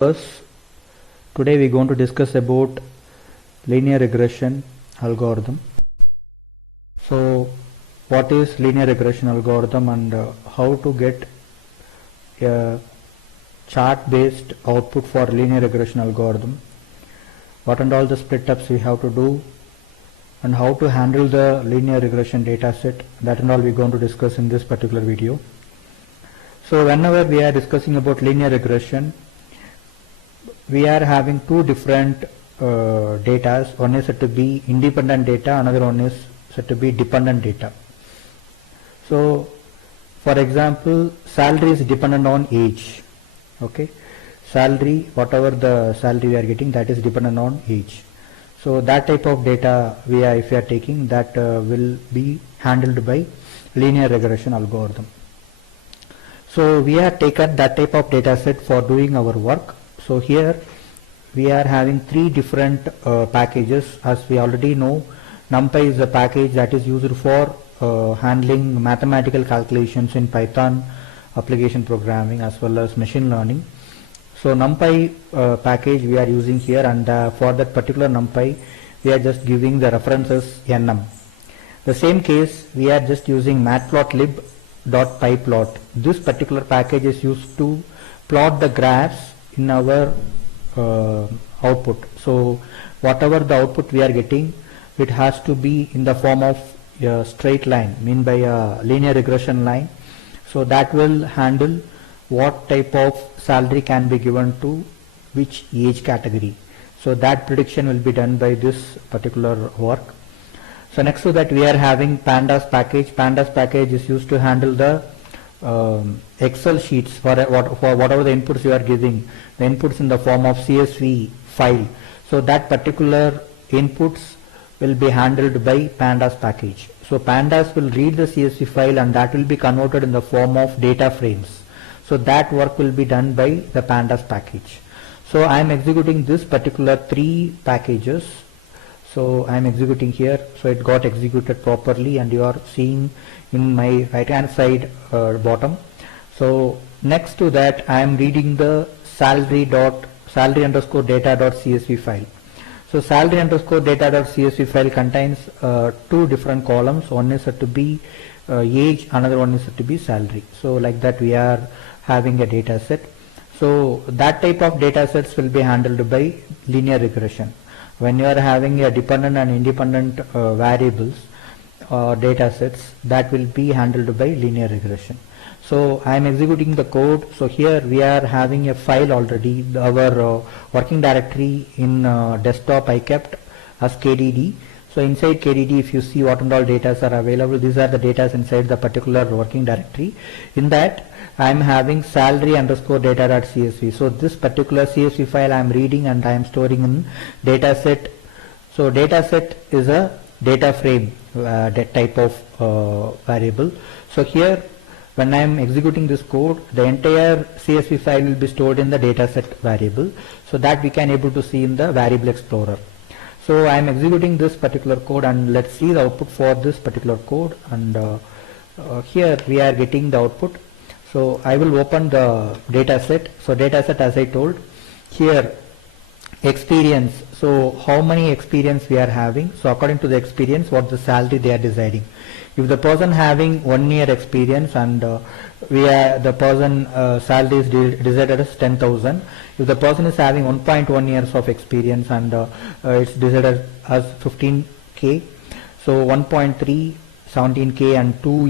First, today we're going to discuss about linear regression algorithm. So, what is linear regression algorithm and how to get a chart-based output for linear regression algorithm? What and all the split ups we have to do, and how to handle the linear regression data set. That and all we're going to discuss in this particular video. So, whenever we are discussing about linear regression, we are having two different data. One is said to be independent data, another one is said to be dependent data. So, for example, salary is dependent on age. Okay, salary, whatever the salary we are getting, that is dependent on age. So that type of data if we are taking, that will be handled by linear regression algorithm. So we have taken that type of data set for doing our work. So here we are having three different packages. As we already know, NumPy is a package that is used for handling mathematical calculations in Python application programming as well as machine learning. So NumPy package we are using here, and for that particular NumPy we are just giving the references nm. The same case we are just using matplotlib.pyplot. This particular package is used to plot the graphs in our output. So whatever the output we are getting, it has to be in the form of a straight line, mean by a linear regression line. So that will handle what type of salary can be given to which age category. So that prediction will be done by this particular work. So next to that we are having pandas package. Pandas package is used to handle the Excel sheets for whatever the inputs you are giving, the inputs in the form of CSV file. So that particular inputs will be handled by pandas package. So pandas will read the CSV file and that will be converted in the form of data frames. So that work will be done by the pandas package. So I am executing this particular three packages. So I am executing here. So it got executed properly, and you are seeing in my right hand side bottom. So next to that I am reading the salary underscore data.csv file. So salary underscore data.csv file contains two different columns. One is said to be age, another one is said to be salary. So like that we are having a data set. So that type of data sets will be handled by linear regression. When you are having a dependent and independent variables data sets, that will be handled by linear regression. So I am executing the code. So here we are having a file already. Our working directory in desktop I kept as KDD. So inside KDD, if you see what and all data are available, these are the data inside the particular working directory. In that I am having salary underscore data.csv. So this particular CSV file I am reading and I am storing in dataset. So dataset is a data frame type of variable. So here when I am executing this code, the entire CSV file will be stored in the dataset variable. So that we can able to see in the variable explorer. So I am executing this particular code, and let's see the output for this particular code. And here we are getting the output. So I will open the data set. So data set, as I told, here experience. So how many experience we are having. So according to the experience, what the salary they are deciding. If the person having 1 year experience and the person salary is decided as 10,000. If the person is having 1.1 years of experience and it's decided as 15k. So 1.3 17k, and 2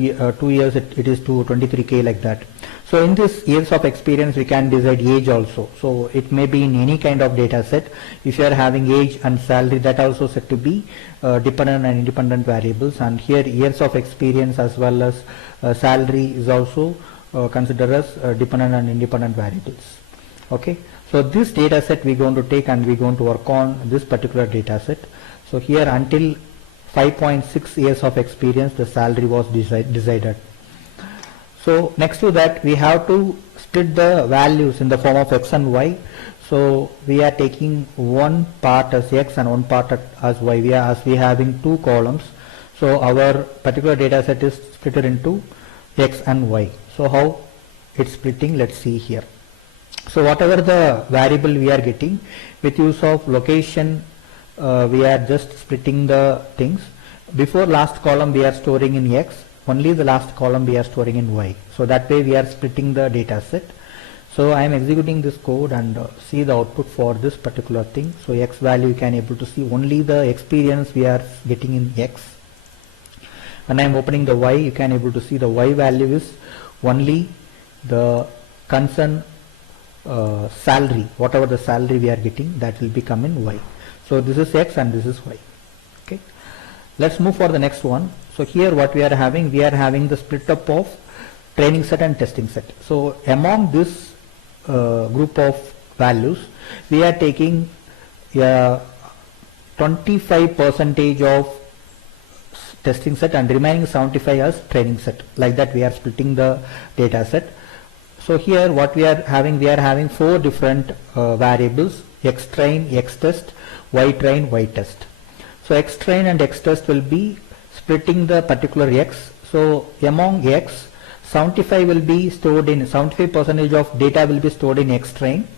years it is to 23k, like that. So in this years of experience we can decide age also. So it may be in any kind of data set. If you are having age and salary, that also set to be dependent and independent variables, and here years of experience as well as salary is also considered as dependent and independent variables. Okay, so this data set we are going to take and we are going to work on this particular data set. So here until 5.6 years of experience the salary was decided. So next to that we have to split the values in the form of x and y. So we are taking one part as x and one part as y. We are having two columns. So our particular data set is split into x and y. So how it's splitting, let's see here. So whatever the variable we are getting, with use of location, we are just splitting the things. Before last column we are storing in X, only the last column we are storing in Y. So that way we are splitting the data set. So I am executing this code and see the output for this particular thing. So X value you can able to see only the experience we are getting in X. When I am opening the Y, you can able to see the Y value is only the concern salary, whatever the salary we are getting, that will become in Y. So this is X and this is Y. Okay, let's move for the next one. So here what we are having the split up of training set and testing set. So among this group of values, we are taking 25% of testing set and remaining 75 as training set. Like that we are splitting the data set. So here what we are having 4 different variables: X train, X test, Y train, Y test. So X train and X test will be splitting the particular X. So among X, 75 will be stored in 75% of data will be stored in X train,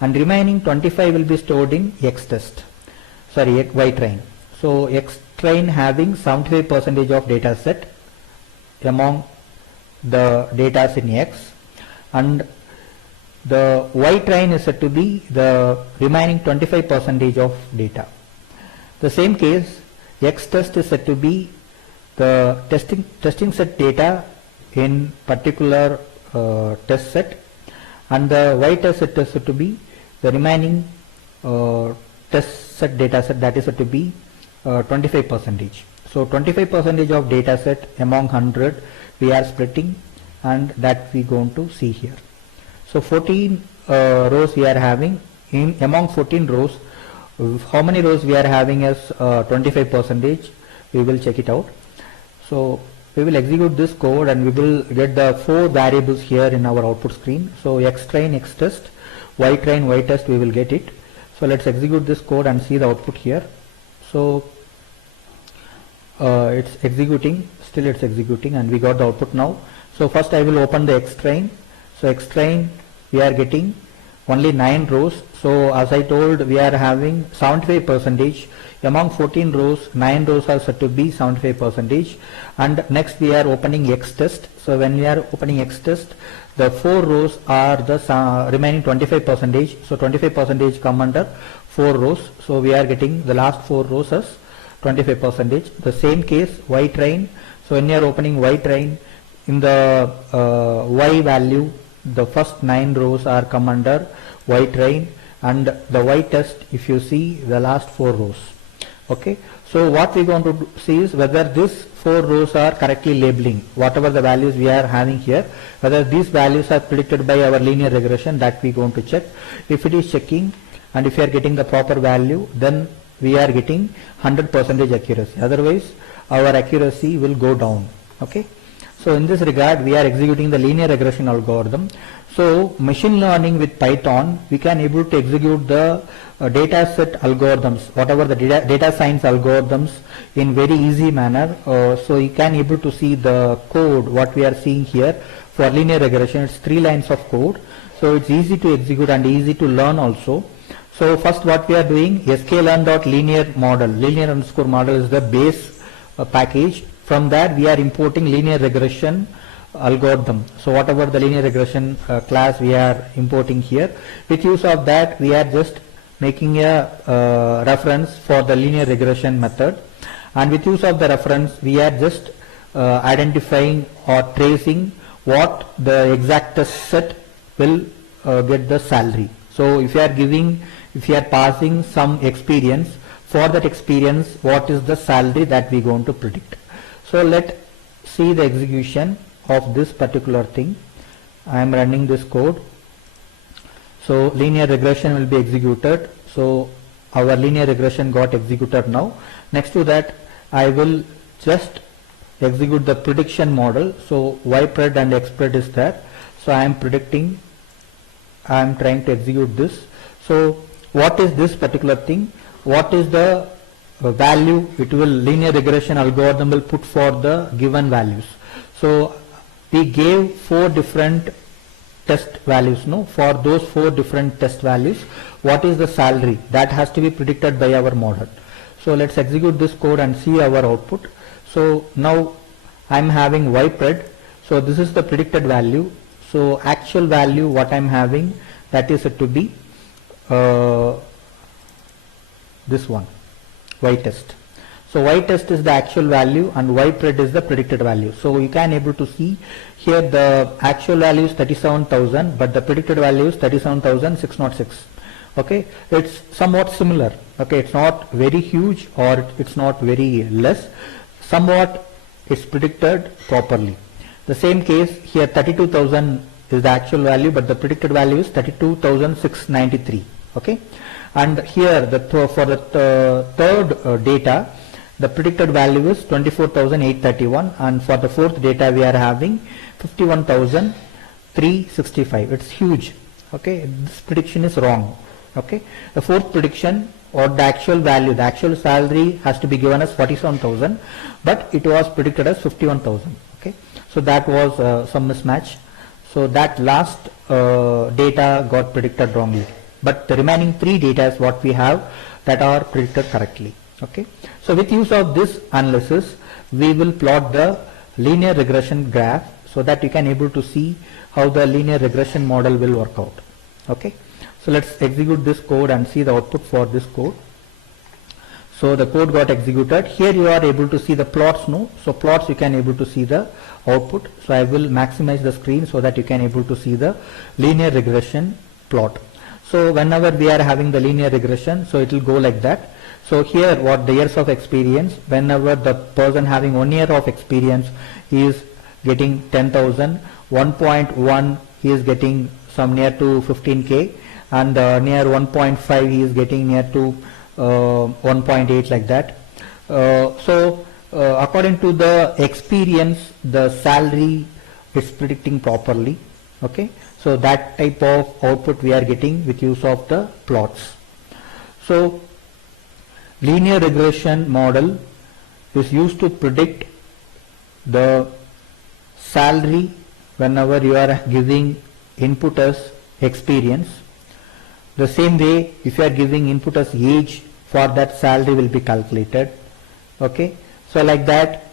and remaining 25 will be stored in X test. Sorry, Y train. So X train having 75% of data set among the data in X, and the Y train is said to be the remaining 25% of data. The same case, X test is said to be the testing set data in particular test set, and the Y test set is said to be the remaining test set data set, that is said to be 25%. So 25% of data set among 100 we are splitting, and that we going to see here. So 14 rows we are having. In among 14 rows, how many rows we are having as 25%? We will check it out. So we will execute this code and we will get the 4 variables here in our output screen. So X train, X test, Y train, Y test, we will get it. So let's execute this code and see the output here. So it's executing, still it's executing, and we got the output now. So first I will open the X train. So X train we are getting only 9 rows. So as I told, we are having 75%. Among 14 rows, 9 rows are said to be 75%. And next we are opening X test. So when we are opening X test, the 4 rows are the remaining 25%. So 25% come under 4 rows. So we are getting the last 4 rows as 25%. The same case Y train. So when you are opening Y train, in the Y value, the first 9 rows are come under Y train, and the Y test, if you see, the last 4 rows. Okay, so what we are going to see is whether these 4 rows are correctly labeling whatever the values we are having here, whether these values are predicted by our linear regression, that we are going to check. If it is checking and if you are getting the proper value, then we are getting 100% accuracy. Otherwise our accuracy will go down. Okay, so in this regard we are executing the linear regression algorithm. So machine learning with Python, we can able to execute the data set algorithms, whatever the data science algorithms, in very easy manner. So you can able to see the code what we are seeing here for linear regression. It's 3 lines of code, so it's easy to execute and easy to learn also. So first what we are doing, sklearn.linear model, linear underscore model is the base package. From that we are importing linear regression algorithm. So whatever the linear regression class we are importing here, with use of that we are just making a reference for the linear regression method, and with use of the reference we are just identifying or tracing what the exact test set will get the salary. So if you are passing some experience, for that experience what is the salary that we are going to predict. So let's see the execution of this particular thing. I am running this code. So linear regression will be executed. So our linear regression got executed now. Next to that I will just execute the prediction model. So ypred and xpred is there. So I am predicting, I am trying to execute this. So what is this particular thing? What is the value it will linear regression algorithm will put for the given values? So we gave 4 different test values, no, for those 4 different test values, what is the salary that has to be predicted by our model. So let's execute this code and see our output. So now I'm having YPRED. So this is the predicted value. So actual value what I'm having, that is to be this one, Y test. So Y test is the actual value and YPRED is the predicted value. So you can able to see here the actual value is 37,000, but the predicted value is 37,606. Okay, it's somewhat similar. Okay, it's not very huge or it's not very less. Somewhat it's predicted properly. The same case here, 32,000 is the actual value, but the predicted value is 32,693. Okay, and here for the third data, the predicted value is 24,831, and for the fourth data we are having 51,365. It's huge. Okay, this prediction is wrong. Okay, the fourth prediction or the actual value, the actual salary has to be given as 47,000, but it was predicted as 51,000. Okay, so that was some mismatch. So that last data got predicted wrongly, but the remaining 3 data is what we have that are predicted correctly. Okay, so with use of this analysis, we will plot the linear regression graph so that you can able to see how the linear regression model will work out. Okay, so let's execute this code and see the output for this code. So the code got executed. Here you are able to see the plots, no? So plots you can able to see the output. So I will maximize the screen so that you can able to see the linear regression plot. So whenever we are having the linear regression, so it will go like that. So here what the years of experience, whenever the person having 1 year of experience, he is getting 10,000, 1.1 he is getting some near to 15k, and near 1.5 he is getting near to 1.8, like that. According to the experience, the salary is predicting properly. Okay, so that type of output we are getting with use of the plots. So linear regression model is used to predict the salary whenever you are giving input as experience. The same way, if you are giving input as age, for that salary will be calculated. Okay, so like that,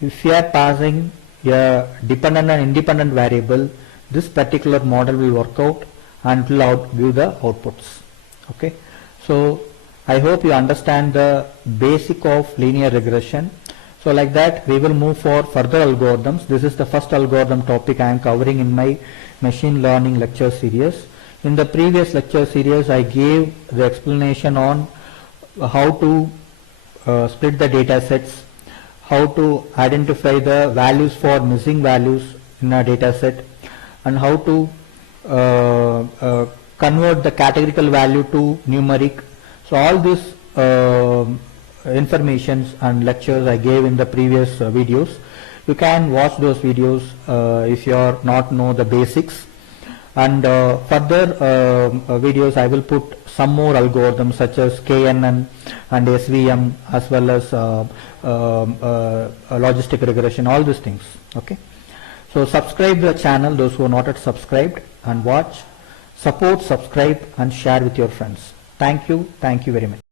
if you are passing a dependent and independent variable, this particular model will work out and will give the outputs. Okay, so I hope you understand the basic of linear regression. So like that, we will move for further algorithms. This is the first algorithm topic I am covering in my machine learning lecture series. In the previous lecture series, I gave the explanation on how to split the data sets, how to identify the values for missing values in a data set, and how to convert the categorical value to numeric. So all these informations and lectures I gave in the previous videos. You can watch those videos if you are not know the basics. And further videos I will put some more algorithms such as KNN and SVM, as well as logistic regression, all these things. Okay, so subscribe the channel, those who are not yet subscribed, and watch, support, subscribe and share with your friends. Thank you very much.